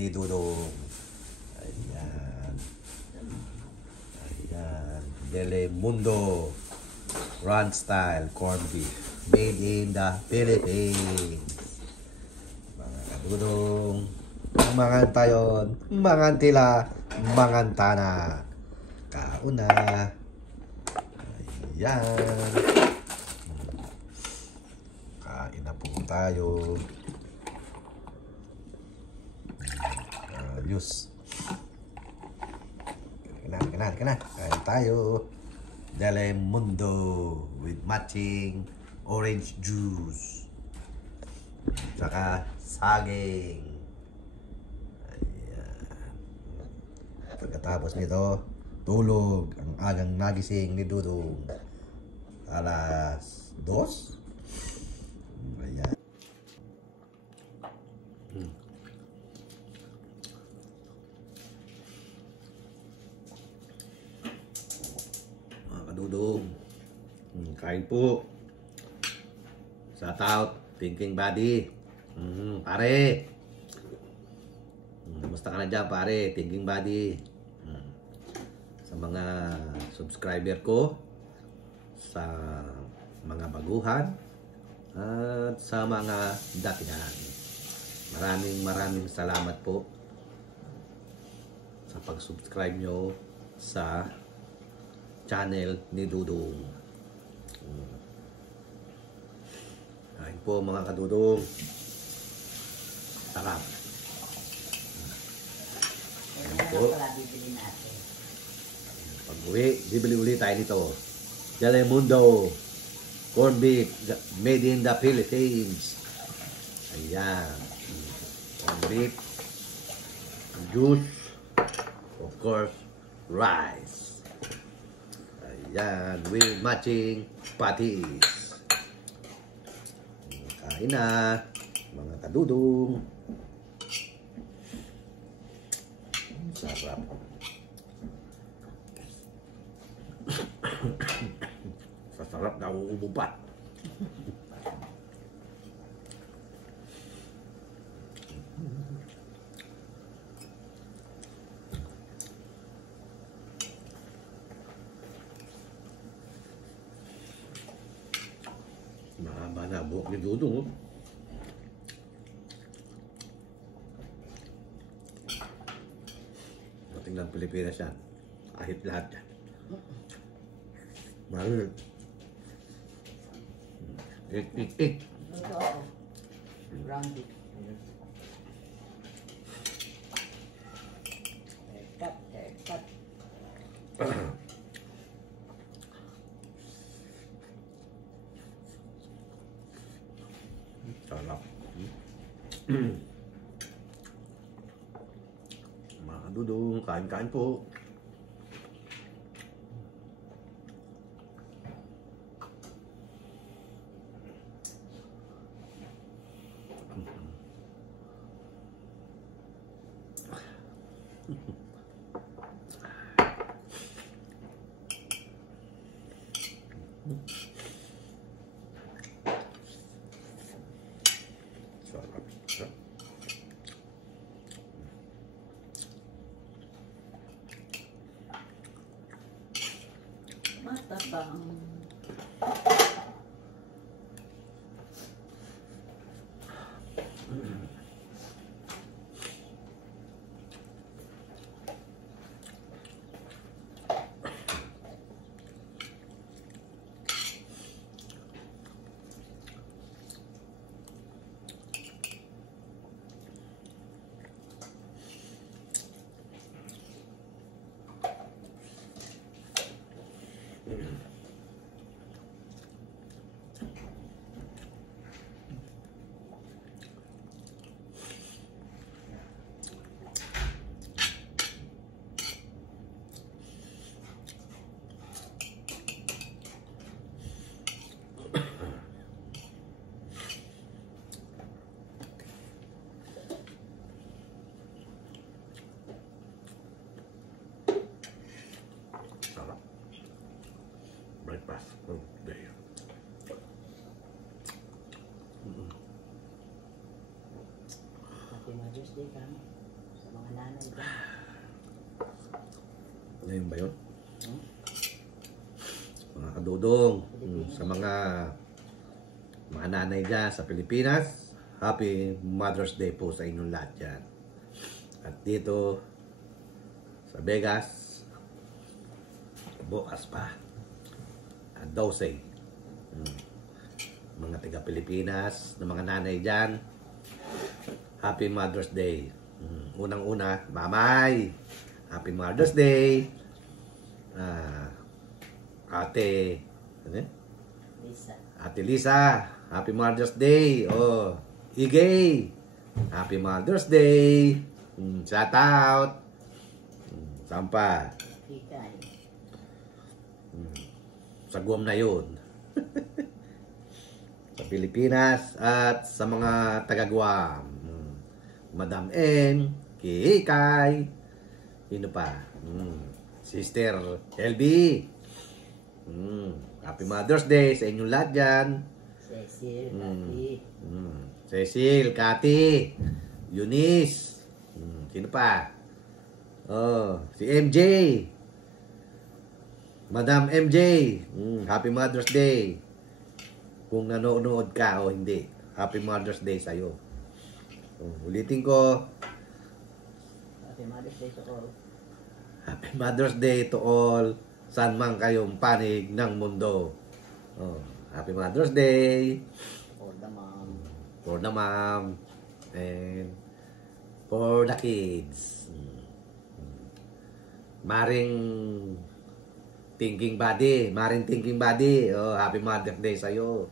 ni Dudong. Ayan. Ayan. Telemundo Run Style Corned Beef. Made in the Philippines. Mga kadudong. Mangan tayon. Mangan tila. Mangan tana. Kauna. Ayan. Kain na po tayo. Ayos. Kain tayo. Telemundo with matching orange juice. Saka saging. Ayan. Pagkatapos nito, tulog ang agang nagising ni Dudong. Alas 2. Ayan. Mga kadudong, kain po. Shout out, Thinking Body. Pare. Kamusta ka na dyan, pare? Thinking Body. Sa mga subscriber ko, sa mga baguhan, at sa mga datingan. Maraming salamat po sa pag-subscribe nyo sa channel ni Dudong. Kain po mga kadudong. Sarap. Kain po. Pag-uwi, bibili ulit tayo nito. Telemundo Corned Beef made in the Philippines. Ayan. Corned beef, juice, of course, rice. Ayan, with matching patties. Kain na, mga kadudong. Sarap. Sarap na uubo pa. Mahaba na buhok ni Dudong. Dating ng Pilipinas yan. Kahit lahat yan. Mahal. Ik. Ito ako. Ground beef. Cut. Sarap. Mga kadudong, kain po. Sarap. Matabang. Breakfast of the day. Happy Mother's Day, Kang. nanay dyan. Ngayon ba yun? Hmm? Mga kadudong, sa mga nanay dyan sa Pilipinas, Happy Mother's Day po sa inyong lahat dyan. At dito sa Vegas, bukas pa, at 12. Mga taga Pilipinas, na mga nanay dyan, Happy Mother's Day. Unang-una, Mamay, Happy Mother's Day. Ate, ano yun? Lisa. Ate Lisa, Happy Mother's Day. Oh, Igay, Happy Mother's Day. Shout out. Saan pa? Hikay. Sa Guam na yun. Sa Pilipinas at sa mga taga-Guam. Madam N, Kikay, sino pa? Sister LB. Happy Mother's Day sa inyong lahat dyan. Cecil, Cathy. Cecil, Cathy, Eunice. Sino pa? Oh, si MJ. Madam MJ. Happy Mother's Day. Kung nanonood ka o hindi, Happy Mother's Day sa'yo. Ulitin ko, Happy Mother's Day to all. Happy Mother's Day to all, saan man kayong panig ng mundo. Happy Mother's Day For the mom. for the mom and for the kids. Maring Thinking Buddy, Happy Mother's Day sa'yo.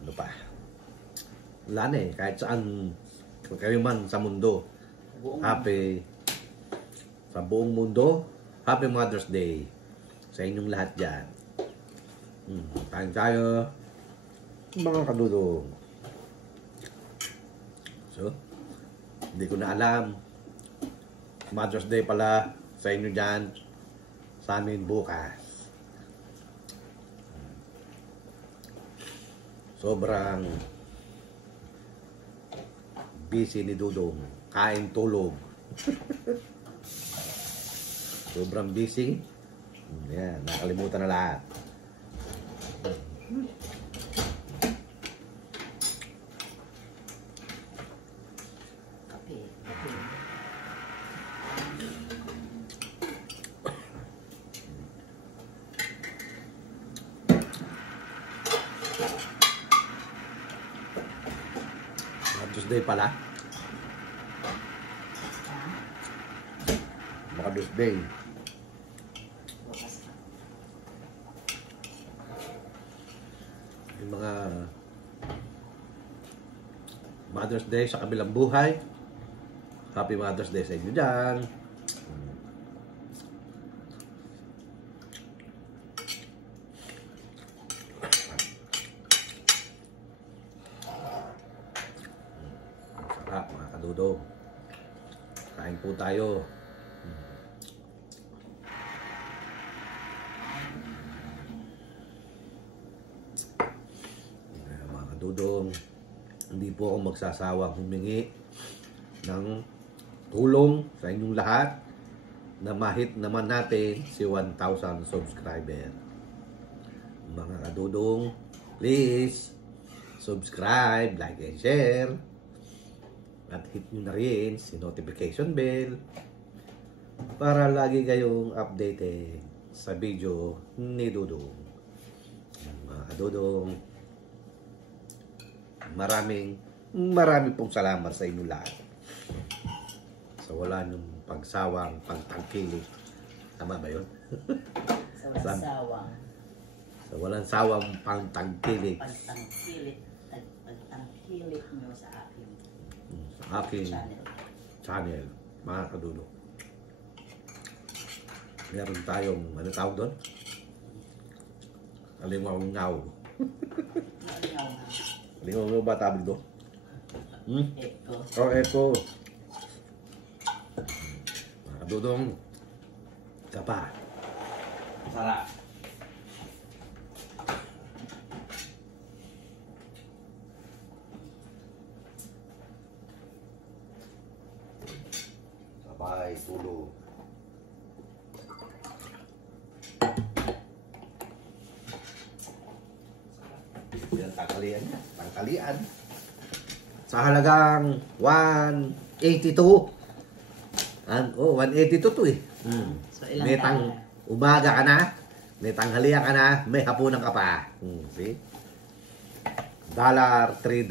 Ano pa? Wala na eh, kahit saan kayo man sa mundo. Buong Sa buong mundo, Happy Mother's Day sa inyong lahat dyan. Kain tayo, mga kadudong. So, hindi ko na alam. Mother's Day pala sa inyo dyan, sa amin bukas. Sobrang busy ni Dudong. Kain, tulog. Sobrang busy. Yan, nakalimutan na lahat. kape. Mother's Day pala. Mother's Day. Bukas na. Yung mga Mother's Day sa kabilang buhay. Happy Mother's Day sa inyo dyan. Sarap mga kadudong. Kain po tayo. Mga kadudong, hindi po ako magsasawang humingi ng tulong sa inyong lahat na mahit naman natin si 1,000 subscriber. Mga kadudong, please subscribe, like, and share. At hit nyo na rin si notification bell para lagi kayong updated sa video ni Dudong. Mga kadudong, marami pong salamat sa inyo lahat. Sa wala nyong pagsawang pagtangkilik. Tama ba yun? Sa walang sawang. Sa walang sawang pagtangkilik Pagtangkilik nyo sa aking channel. channel, mga kadudong. Meron tayong, ano tawag doon? Alimangaw. Ngaw na. Alimangaw ba tawag doon? Eko. Oh, eto. Mga kadudong, isa pa. Sarap. Sabay, tulog. Yan, tangkalian niya. Tangkalian. Sa halagang 182. 182 to eh. So, ilang May dollar? umaga ka na, may tanghalian ka na, may hapunan ka pa. See? $1, $3,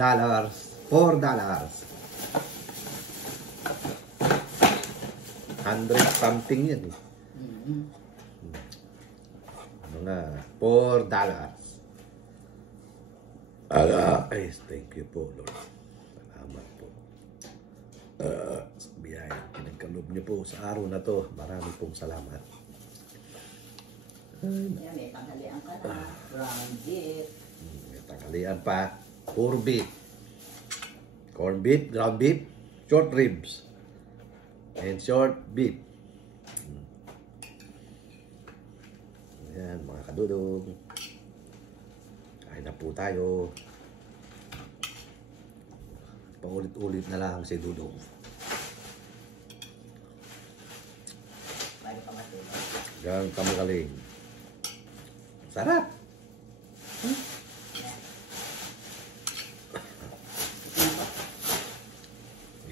$4. 100 something yan eh. Mhm. Mga $4. Ay, thank you po, Lord. Salamat po. Sa biyaya, pinagkalob niyo po sa araw na to. Marami pong salamat. Yan, may tanghalian ka na. Brown beef. May tanghalian pa. 4 beef. Corn beef, ground beef, short ribs, and short beef. Ayan, mga kadudong. Kain na po tayo. Paulit-ulit na lang si Dudong. Bago ka matulog. Diyan kami galing. Sarap! Yan.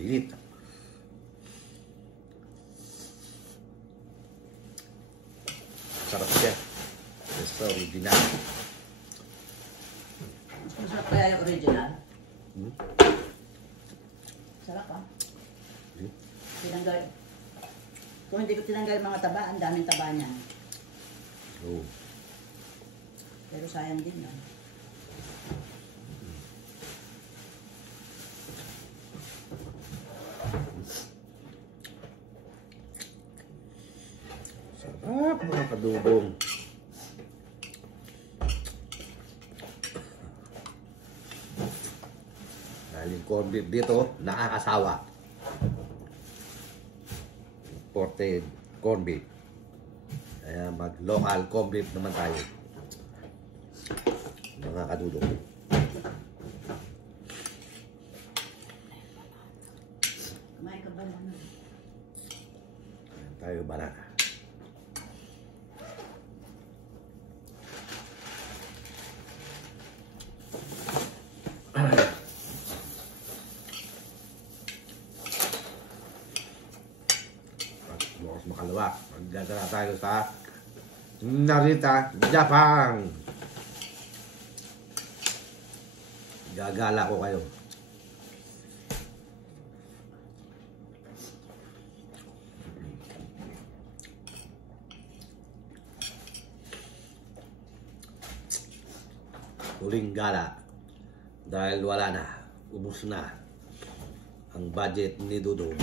Init. Sarap siya. Basta original. Masarap kaya yung original? Hmm? Sarap ah. Hmm? Tinanggal. Kung hindi ko tinanggal mga taba, ang daming taba niya. Oh. Pero sayang din yan. Sarap mga kadubong. Dahil yung corned beef dito, nakakasawa. Imported corned beef. Kaya mag-local corned beef naman tayo. Mga kadudong. Kumain ka ba naman? Ayan tayo banana. Bukas makalawa. Magdadala tayo sa Narita, Japan. Gagala ko kayo. Huling gala dahil wala na, ubos na ang budget ni Dudong.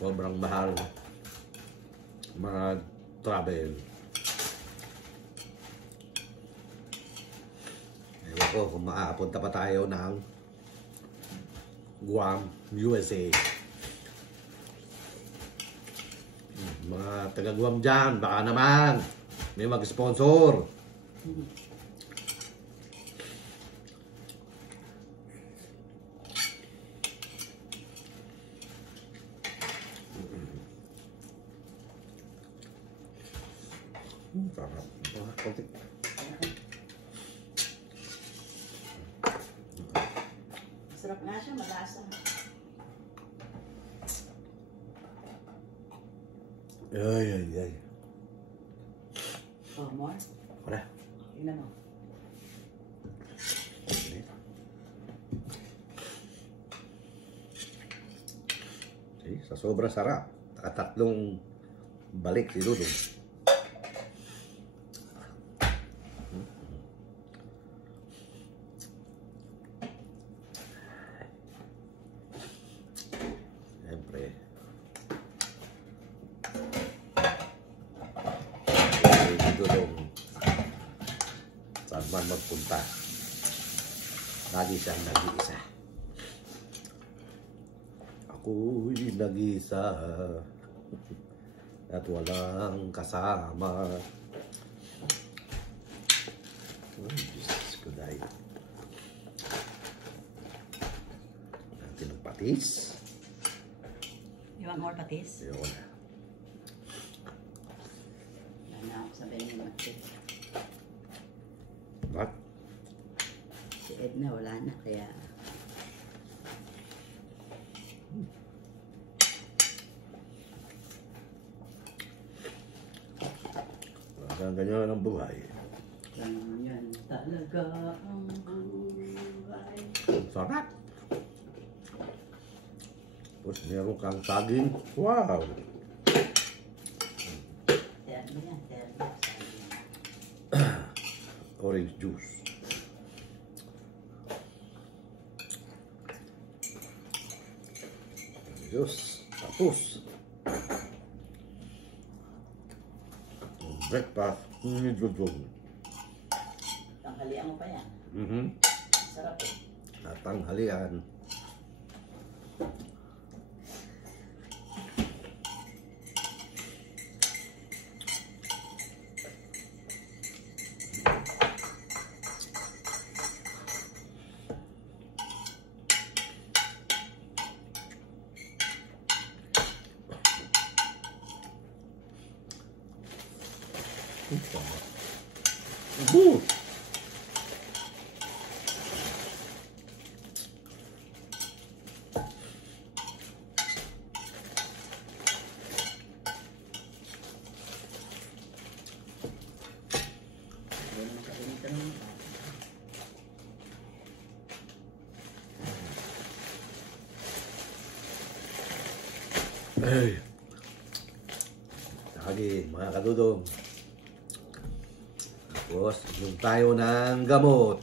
Sobrang mahal mga travel. Ewan ko kung makakapunta pa tayo ng Guam, USA. Mga taga Guam dyan, baka naman may mag-sponsor. Sarap. Konti. Sarap nga siya, malasa. Ay, ay, ay. Oh, more? Wala. Tingnan mo. Sa sobrang sarap. Tatlong balik si Dudong. Siyempre. Si Dudong. Saan man magpunta. Lagi siyang nag-iisa. Ako'y nag-iisa at walang kasama. Ay, Diyos ko dahil. Natin ang patis. You want more patis? Yun. Wala na ako sabihin yung patis. What? Si Edna wala na kaya Ganyan ang buhay. ganyan talaga ang buhay. Sarap. Tapos meron kang saging. Wow! Terno yan, terno. Orange juice. Diyos. Tapos. Breakfast. Dudong. Tanghalian mo pa yan. Sarap eh. At tanghalian. Boo! Hindi naman sa pinitan mo. Ay. Lagi, mga kadudong. Tapos, yung tayo ng gamot.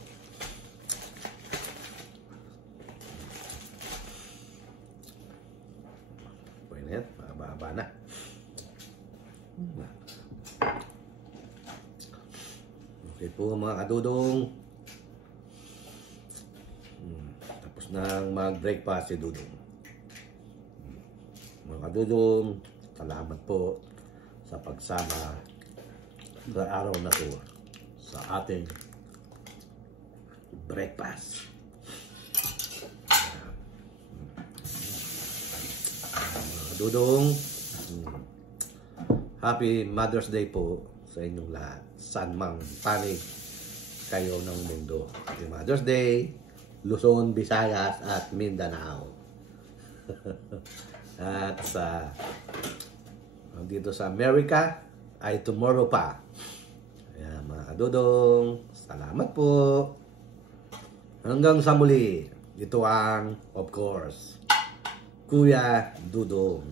Pwede na yan, mahaba na. Okay po mga kadudong. Tapos nang mag-breakfast si Dudong. Mga kadudong, salamat po sa pagsama sa araw na to sa ating breakfast. Mga kadudong, Happy Mother's Day po sa inyong lahat. San mang panig kayo ng mundo. Happy Mother's Day, Luzon, Visayas at Mindanao. At sa dito sa America ay tomorrow pa. Ayan, mga kadudong, salamat po. Hanggang sa muli, ito ang, of course, Kuya Dudong.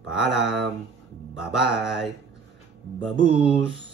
Paalam, bye-bye, babus.